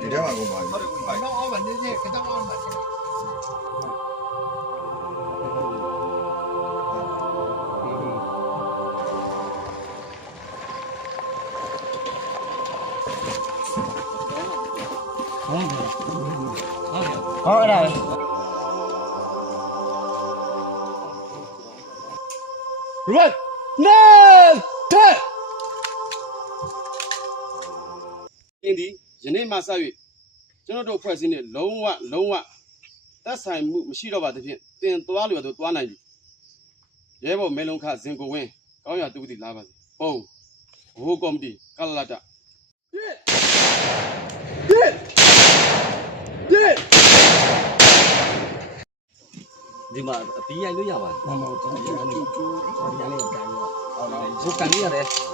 드려하고 말. 어, 만들지. 그다음 하면 맞지. All right. Run! No! ကိုဘာတော့အောင်မနေစေကတော့အောင်မဟောအဲ့ဒါပဲရက်နေထက်အင်းဒီယနေ့မှစ၍ကျွန်တော်တို့ဖွဲ့စည်းနေလုံးဝလုံးဝသက်ဆိုင်မှုမရှိတော့ပါသဖြင့်တင်သွားလျော်သို့သွားနိုင်ပြီရဲဘော်မဲလုံးခဇင်ကိုဝင်းကောင်းရသူတိလာပါစေပုံဘိုးကော်မတီကလလတဒီမှာအပီးရိုက်လို့ရပါတယ်မမတော်တော်ရနေတော်ရနေပြန်ရောဘုတ်ကန်လေးရတယ်တက်တက်တက်တက်ဒီပြုံးလာနော်ဟဲ့မ